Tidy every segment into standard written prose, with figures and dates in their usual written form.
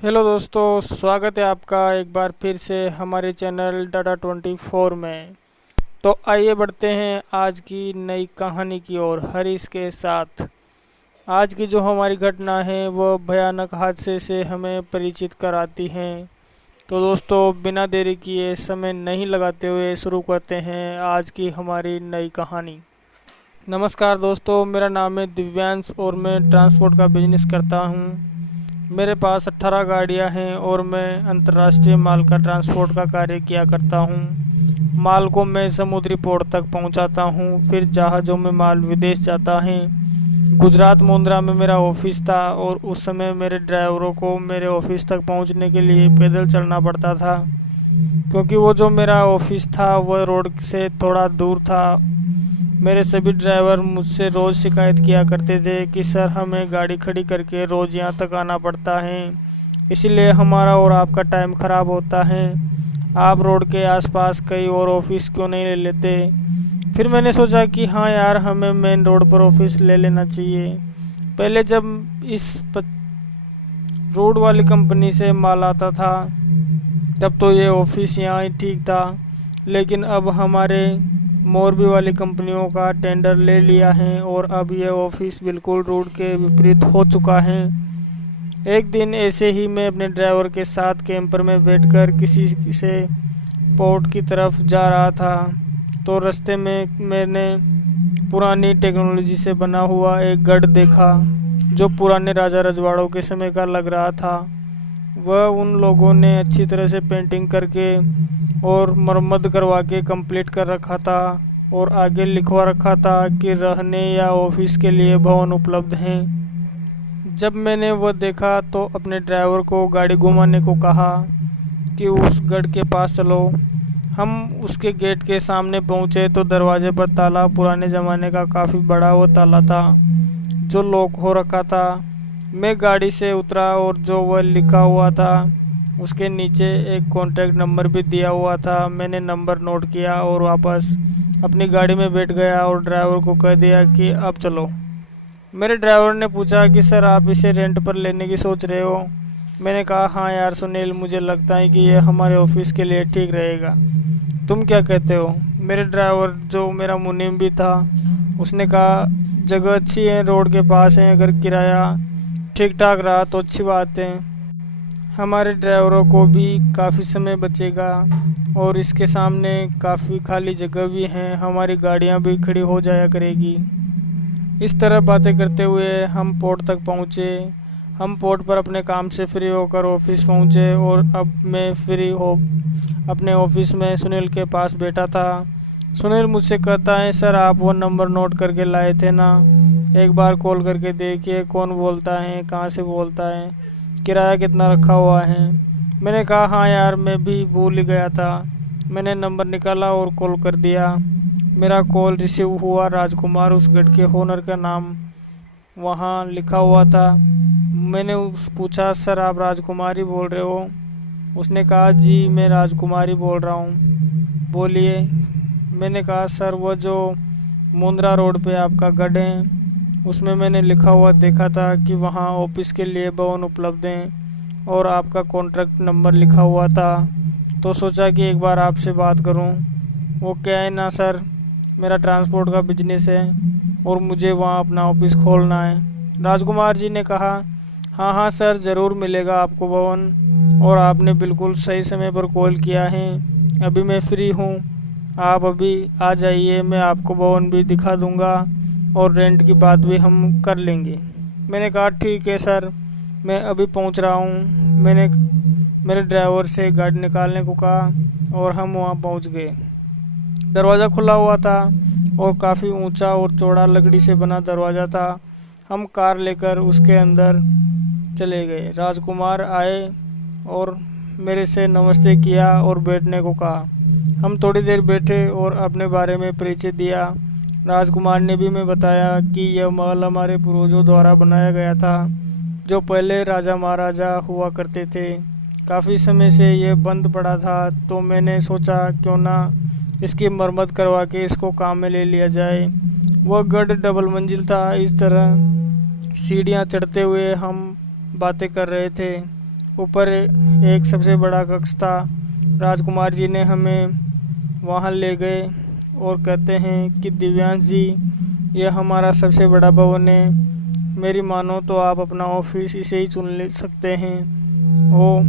Hello दोस्तों, स्वागत है आपका एक बार फिर से हमारे चैनल डाटा 24 में। तो आइए बढ़ते हैं आज की नई कहानी की ओर हरीश के साथ। आज की जो हमारी घटना है वह भयानक हादसे से हमें परिचित कराती है। तो दोस्तों, बिना देरी किए समय नहीं लगाते हुए शुरू करते हैं आज की हमारी नई कहानी। नमस्कार दोस्तों, मेरा नाम है दिव्यांश और मैं ट्रांसपोर्ट का बिजनेस करता हूँ। मेरे पास 18 गाड़ियाँ हैं और मैं अंतर्राष्ट्रीय माल का ट्रांसपोर्ट का कार्य किया करता हूँ। माल को मैं समुद्री पोर्ट तक पहुँचाता हूँ, फिर जहाज़ों में माल विदेश जाता है। गुजरात मुंद्रा में मेरा ऑफिस था और उस समय मेरे ड्राइवरों को मेरे ऑफिस तक पहुँचने के लिए पैदल चलना पड़ता था, क्योंकि वो जो मेरा ऑफिस था वह रोड से थोड़ा दूर था। मेरे सभी ड्राइवर मुझसे रोज़ शिकायत किया करते थे कि सर, हमें गाड़ी खड़ी करके रोज़ यहाँ तक आना पड़ता है, इसीलिए हमारा और आपका टाइम ख़राब होता है। आप रोड के आसपास कई और ऑफिस क्यों नहीं ले लेते। फिर मैंने सोचा कि हाँ यार, हमें मेन रोड पर ऑफिस ले लेना चाहिए। पहले जब इस रोड वाली कंपनी से माल आता था तब तो ये ऑफिस यहाँ ही ठीक था, लेकिन अब हमारे मोरबी वाली कंपनियों का टेंडर ले लिया है और अब यह ऑफिस बिल्कुल रोड के विपरीत हो चुका है। एक दिन ऐसे ही मैं अपने ड्राइवर के साथ कैंपर में बैठकर किसी से पोर्ट की तरफ जा रहा था, तो रास्ते में मैंने पुरानी टेक्नोलॉजी से बना हुआ एक गढ़ देखा जो पुराने राजा रजवाड़ों के समय का लग रहा था। वह उन लोगों ने अच्छी तरह से पेंटिंग करके और मरम्मत करवा के कंप्लीट कर रखा था और आगे लिखवा रखा था कि रहने या ऑफिस के लिए भवन उपलब्ध हैं। जब मैंने वह देखा तो अपने ड्राइवर को गाड़ी घुमाने को कहा कि उस गढ़ के पास चलो। हम उसके गेट के सामने पहुंचे तो दरवाजे पर ताला पुराने ज़माने का काफ़ी बड़ा वो ताला था जो लॉक हो रखा था। मैं गाड़ी से उतरा और जो वह लिखा हुआ था उसके नीचे एक कॉन्टैक्ट नंबर भी दिया हुआ था। मैंने नंबर नोट किया और वापस अपनी गाड़ी में बैठ गया और ड्राइवर को कह दिया कि अब चलो। मेरे ड्राइवर ने पूछा कि सर, आप इसे रेंट पर लेने की सोच रहे हो। मैंने कहा हाँ यार सुनील, मुझे लगता है कि यह हमारे ऑफिस के लिए ठीक रहेगा, तुम क्या कहते हो। मेरे ड्राइवर, जो मेरा मुनीम भी था, उसने कहा जगह अच्छी है, रोड के पास है, अगर किराया ठीक ठाक रहा तो अच्छी बात है। हमारे ड्राइवरों को भी काफ़ी समय बचेगा और इसके सामने काफ़ी खाली जगह भी है, हमारी गाड़ियां भी खड़ी हो जाया करेगी। इस तरह बातें करते हुए हम पोर्ट तक पहुँचे। हम पोर्ट पर अपने काम से फ्री होकर ऑफिस पहुँचे और अब मैं फ्री हो अपने ऑफिस में सुनील के पास बैठा था। सुनील मुझसे कहता है, सर आप वो नंबर नोट करके लाए थे ना, एक बार कॉल करके देखिए कौन बोलता है, कहाँ से बोलता है, किराया कितना रखा हुआ है। मैंने कहा हाँ यार, मैं भी भूल ही गया था। मैंने नंबर निकाला और कॉल कर दिया। मेरा कॉल रिसीव हुआ। राजकुमार, उस गढ़ के ओनर का नाम वहाँ लिखा हुआ था। मैंने पूछा, सर आप राजकुमारी बोल रहे हो। उसने कहा जी, मैं राजकुमारी बोल रहा हूँ, बोलिए। मैंने कहा सर, वो जो मुंद्रा रोड पे आपका गढ़ है उसमें मैंने लिखा हुआ देखा था कि वहाँ ऑफिस के लिए भवन उपलब्ध हैं और आपका कॉन्ट्रैक्ट नंबर लिखा हुआ था, तो सोचा कि एक बार आपसे बात करूं। वो क्या है ना सर, मेरा ट्रांसपोर्ट का बिजनेस है और मुझे वहाँ अपना ऑफिस खोलना है। राजकुमार जी ने कहा हाँ हाँ सर, ज़रूर मिलेगा आपको भवन, और आपने बिल्कुल सही समय पर कॉल किया है। अभी मैं फ्री हूँ, आप अभी आ जाइए, मैं आपको भवन भी दिखा दूँगा और रेंट की बात भी हम कर लेंगे। मैंने कहा ठीक है सर, मैं अभी पहुंच रहा हूं। मैंने मेरे ड्राइवर से गाड़ी निकालने को कहा और हम वहां पहुंच गए। दरवाज़ा खुला हुआ था और काफ़ी ऊंचा और चौड़ा लकड़ी से बना दरवाज़ा था। हम कार लेकर उसके अंदर चले गए। राजकुमार आए और मेरे से नमस्ते किया और बैठने को कहा। हम थोड़ी देर बैठे और अपने बारे में परिचय दिया। राजकुमार ने भी मैं बताया कि यह महल हमारे पूर्वजों द्वारा बनाया गया था, जो पहले राजा महाराजा हुआ करते थे। काफ़ी समय से यह बंद पड़ा था, तो मैंने सोचा क्यों ना इसकी मरम्मत करवा के इसको काम में ले लिया जाए। वह गढ़ डबल मंजिल था। इस तरह सीढ़ियाँ चढ़ते हुए हम बातें कर रहे थे। ऊपर एक सबसे बड़ा कक्ष था। राजकुमार जी ने हमें वहाँ ले गए और कहते हैं कि दिव्यांश जी, यह हमारा सबसे बड़ा भवन है, मेरी मानो तो आप अपना ऑफिस इसे ही चुन ले सकते हैं। ओ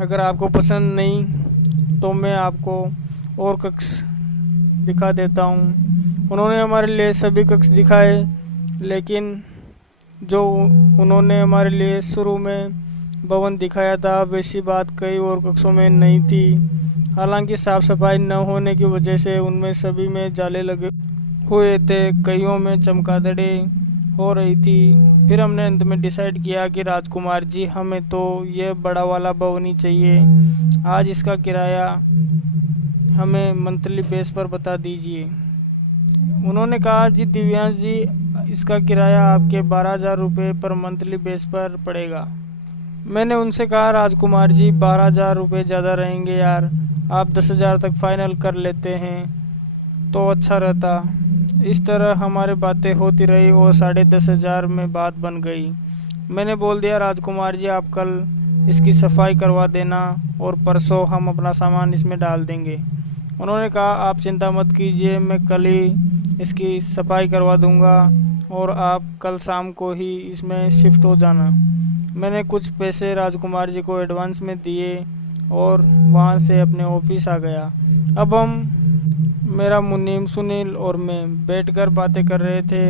अगर आपको पसंद नहीं तो मैं आपको और कक्ष दिखा देता हूँ। उन्होंने हमारे लिए सभी कक्ष दिखाए, लेकिन जो उन्होंने हमारे लिए शुरू में भवन दिखाया था वैसी बात कई और कक्षों में नहीं थी। हालांकि साफ सफाई न होने की वजह से उनमें सभी में जाले लगे हुए थे, कईयों में चमगादड़े हो रही थी। फिर हमने अंत में डिसाइड किया कि राजकुमार जी, हमें तो ये बड़ा वाला भवन ही चाहिए। आज इसका किराया हमें मंथली बेस पर बता दीजिए। उन्होंने कहा, जी दिव्यांश जी, इसका किराया आपके 12,000 रुपये पर मंथली बेस पर पड़ेगा। मैंने उनसे कहा, राजकुमार जी 12,000 रुपये ज़्यादा रहेंगे यार, आप 10,000 तक फाइनल कर लेते हैं तो अच्छा रहता। इस तरह हमारी बातें होती रही और 10,500 में बात बन गई। मैंने बोल दिया, राजकुमार जी आप कल इसकी सफाई करवा देना और परसों हम अपना सामान इसमें डाल देंगे। उन्होंने कहा, आप चिंता मत कीजिए, मैं कल ही इसकी सफाई करवा दूंगा और आप कल शाम को ही इसमें शिफ्ट हो जाना। मैंने कुछ पैसे राजकुमार जी को एडवांस में दिए और वहाँ से अपने ऑफिस आ गया। अब हम, मेरा मुनीम सुनील और मैं बैठकर बातें कर रहे थे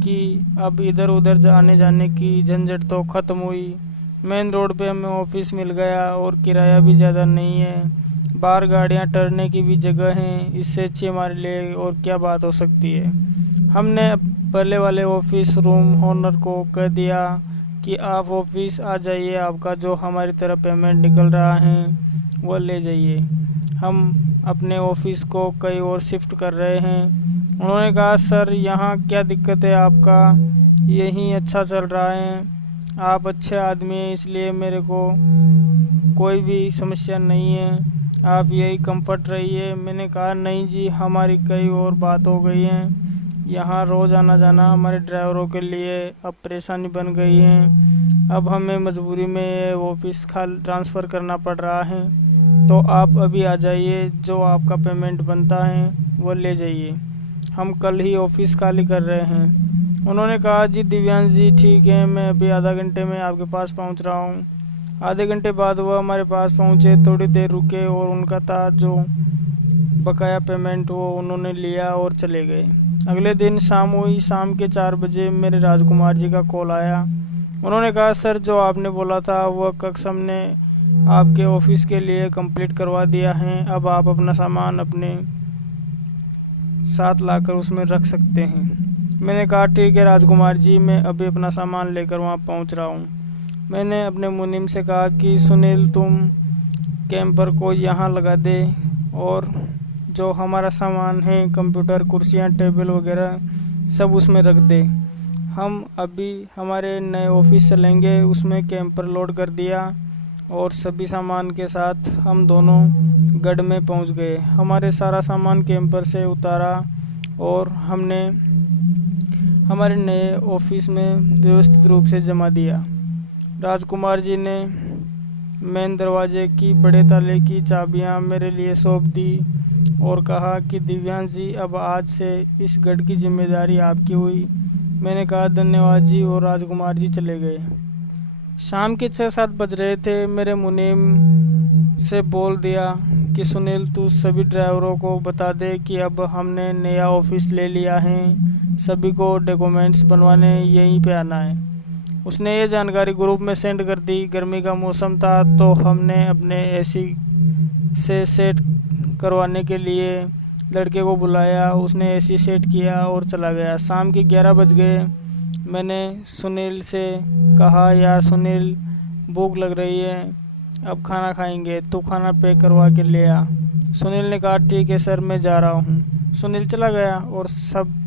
कि अब इधर उधर आने जाने की झंझट तो ख़त्म हुई। मेन रोड पे हमें ऑफिस मिल गया और किराया भी ज़्यादा नहीं है, बाहर गाड़ियाँ टरने की भी जगह हैं। इससे अच्छी हमारे लिए और क्या बात हो सकती है। हमने पहले वाले ऑफिस रूम ओनर को कह दिया कि आप ऑफिस आ जाइए, आपका जो हमारी तरफ पेमेंट निकल रहा है वो ले जाइए। हम अपने ऑफिस को कहीं और शिफ्ट कर रहे हैं। उन्होंने कहा, सर यहाँ क्या दिक्कत है, आपका यहीं अच्छा चल रहा है, आप अच्छे आदमी हैं, इसलिए मेरे को कोई भी समस्या नहीं है, आप यही कंफर्ट रहिए। मैंने कहा, नहीं जी, हमारी कई और बात हो गई है, यहाँ रोज़ आना जाना हमारे ड्राइवरों के लिए अब परेशानी बन गई है। अब हमें मजबूरी में ऑफिस ट्रांसफ़र करना पड़ रहा है, तो आप अभी आ जाइए, जो आपका पेमेंट बनता है वो ले जाइए, हम कल ही ऑफिस खाली कर रहे हैं। उन्होंने कहा, जी दिव्यांश जी ठीक है, मैं अभी आधा घंटे में आपके पास पहुंच रहा हूं। आधे घंटे बाद वो हमारे पास पहुंचे, थोड़ी देर रुके और उनका था जो बकाया पेमेंट वो उन्होंने लिया और चले गए। अगले दिन शाम हुई, शाम के 4 बजे मेरे राजकुमार जी का कॉल आया। उन्होंने कहा, सर जो आपने बोला था वह कक्ष हमने आपके ऑफिस के लिए कंप्लीट करवा दिया है, अब आप अपना सामान अपने साथ लाकर उसमें रख सकते हैं। मैंने कहा, ठीक है राजकुमार जी, मैं अभी अपना सामान लेकर वहाँ पहुँच रहा हूँ। मैंने अपने मुनीम से कहा कि सुनील तुम कैंपर को यहाँ लगा दे और जो हमारा सामान है, कंप्यूटर, कुर्सियाँ, टेबल वगैरह सब उसमें रख दे। हम अभी हमारे नए ऑफिस चलेंगे, उसमें कैंपर लोड कर दिया और सभी सामान के साथ हम दोनों गढ़ में पहुंच गए। हमारे सारा सामान कैंपर से उतारा और हमने हमारे नए ऑफिस में व्यवस्थित रूप से जमा दिया। राजकुमार जी ने मेन दरवाजे की बड़े ताले की चाबियां मेरे लिए सौंप दी और कहा कि दिव्यांश जी, अब आज से इस गढ़ की जिम्मेदारी आपकी हुई। मैंने कहा, धन्यवाद जी, और राजकुमार जी चले गए। शाम के 6-7 बज रहे थे। मेरे मुनीम से बोल दिया कि सुनील तू सभी ड्राइवरों को बता दे कि अब हमने नया ऑफिस ले लिया है, सभी को डॉक्यूमेंट्स बनवाने यहीं पे आना है। उसने ये जानकारी ग्रुप में सेंड कर दी। गर्मी का मौसम था तो हमने अपने एसी से सेट करवाने के लिए लड़के को बुलाया, उसने एसी सेट किया और चला गया। शाम के 11 बज गए। मैंने सुनील से कहा, यार सुनील भूख लग रही है, अब खाना खाएंगे, तू खाना पैक करवा के ले आ। सुनील ने कहा, ठीक है सर, मैं जा रहा हूँ। सुनील चला गया और सब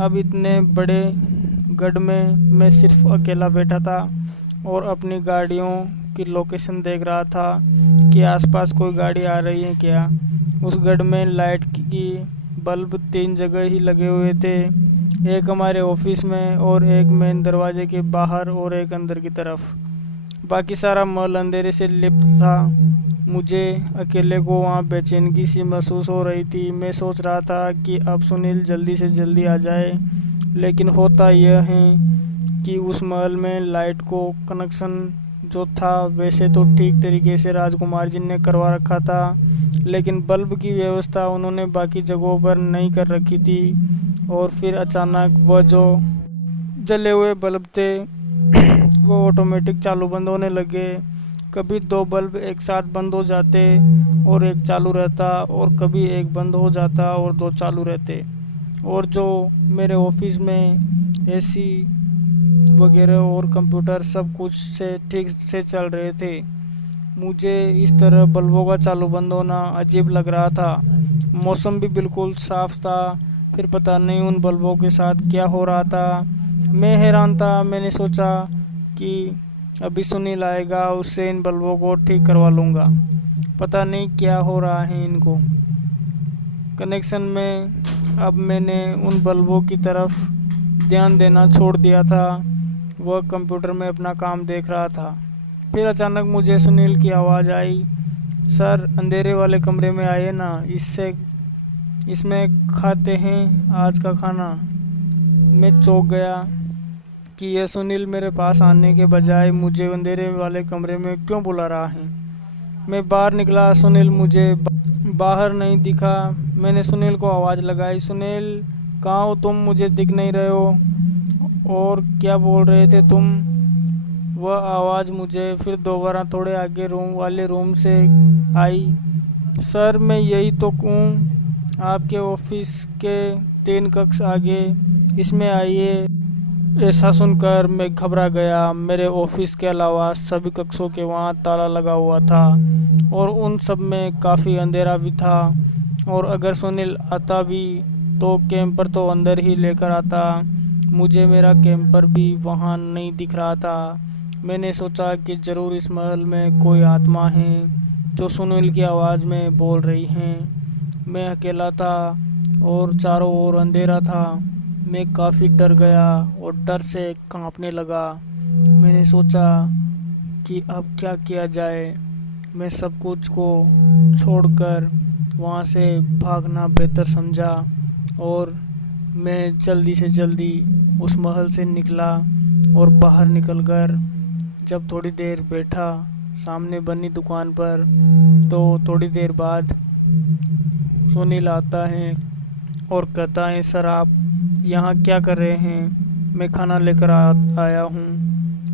अब इतने बड़े गढ़ में मैं सिर्फ अकेला बैठा था और अपनी गाड़ियों की लोकेशन देख रहा था कि आसपास कोई गाड़ी आ रही है क्या। उस गढ़ में लाइट की बल्ब 3 जगह ही लगे हुए थे, एक हमारे ऑफिस में और एक मेन दरवाजे के बाहर और एक अंदर की तरफ। बाकी सारा महल अंधेरे से लिप्त था। मुझे अकेले को वहाँ बेचैनगी सी महसूस हो रही थी। मैं सोच रहा था कि अब सुनील जल्दी से जल्दी आ जाए, लेकिन होता यह है कि उस महल में लाइट को कनेक्शन जो था वैसे तो ठीक तरीके से राजकुमार जी ने करवा रखा था, लेकिन बल्ब की व्यवस्था उन्होंने बाकी जगहों पर नहीं कर रखी थी। और फिर अचानक वह जो जले हुए बल्ब थे वो ऑटोमेटिक चालू बंद होने लगे। कभी 2 बल्ब एक साथ बंद हो जाते और एक चालू रहता, और कभी एक बंद हो जाता और 2 चालू रहते। और जो मेरे ऑफिस में एसी वगैरह और कंप्यूटर सब कुछ से ठीक से चल रहे थे। मुझे इस तरह बल्बों का चालू बंद होना अजीब लग रहा था। मौसम भी बिल्कुल साफ था, फिर पता नहीं उन बल्बों के साथ क्या हो रहा था। मैं हैरान था। मैंने सोचा कि अभी सुनील आएगा, उससे इन बल्बों को ठीक करवा लूँगा। पता नहीं क्या हो रहा है इनको कनेक्शन में। अब मैंने उन बल्बों की तरफ ध्यान देना छोड़ दिया था। वह कंप्यूटर में अपना काम देख रहा था। फिर अचानक मुझे सुनील की आवाज़ आई, सर अंधेरे वाले कमरे में आइए ना, इसमें खाते हैं आज का खाना। मैं चौंक गया कि यह सुनील मेरे पास आने के बजाय मुझे अंधेरे वाले कमरे में क्यों बुला रहा है। मैं बाहर निकला, सुनील मुझे बाहर नहीं दिखा। मैंने सुनील को आवाज़ लगाई, सुनील कहाँ हो तुम, मुझे दिख नहीं रहे हो, और क्या बोल रहे थे तुम। वह आवाज़ मुझे फिर दोबारा थोड़े आगे रूम से आई, सर मैं यही तो हूँ, आपके ऑफिस के 3 कक्ष आगे, इसमें आइए। ऐसा सुनकर मैं घबरा गया। मेरे ऑफिस के अलावा सभी कक्षों के वहाँ ताला लगा हुआ था और उन सब में काफ़ी अंधेरा भी था। और अगर सुनील आता भी तो कैंपर तो अंदर ही लेकर आता। मुझे मेरा कैंपर भी वहाँ नहीं दिख रहा था। मैंने सोचा कि ज़रूर इस महल में कोई आत्मा है जो सुनील की आवाज़ में बोल रही हैं। मैं अकेला था और चारों ओर अंधेरा था। मैं काफ़ी डर गया और डर से कांपने लगा। मैंने सोचा कि अब क्या किया जाए। मैं सब कुछ को छोड़कर वहाँ से भागना बेहतर समझा और मैं जल्दी से जल्दी उस महल से निकला। और बाहर निकलकर जब थोड़ी देर बैठा सामने बनी दुकान पर, तो थोड़ी देर बाद सुनील आता है और कहता है, सर आप यहाँ क्या कर रहे हैं, मैं खाना लेकर आया हूँ,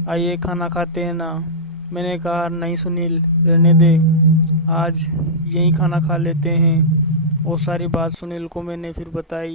आइए खाना खाते हैं ना। मैंने कहा नहीं सुनील रहने दे, आज यहीं खाना खा लेते हैं। और सारी बात सुनील को मैंने फिर बताई।